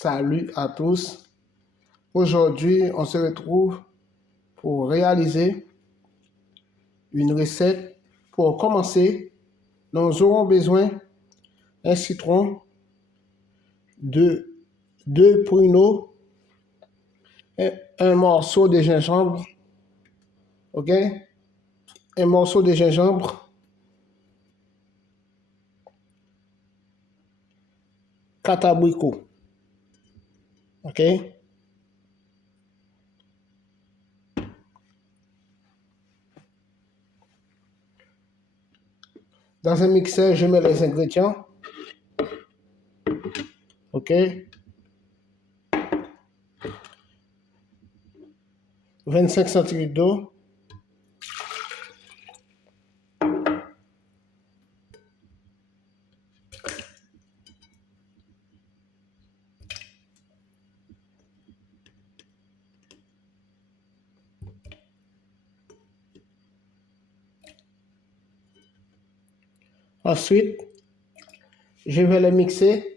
Salut à tous. Aujourd'hui, on se retrouve pour réaliser une recette. Pour commencer, nous aurons besoin d'un citron, de 2 pruneaux, un morceau de gingembre, ok? Un morceau de gingembre, 4 abricots, ok? Dans un mixeur, je mets les ingrédients, ok? 25 centilitres d'eau, ensuite, je vais les mixer.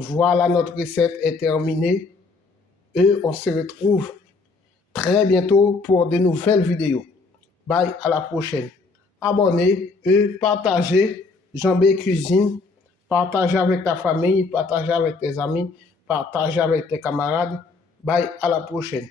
Voilà, notre recette est terminée et on se retrouve très bientôt pour de nouvelles vidéos. Bye, à la prochaine. Abonnez et partagez Jean-B Cuisine. Partagez avec ta famille, partagez avec tes amis, partagez avec tes camarades. Bye, à la prochaine.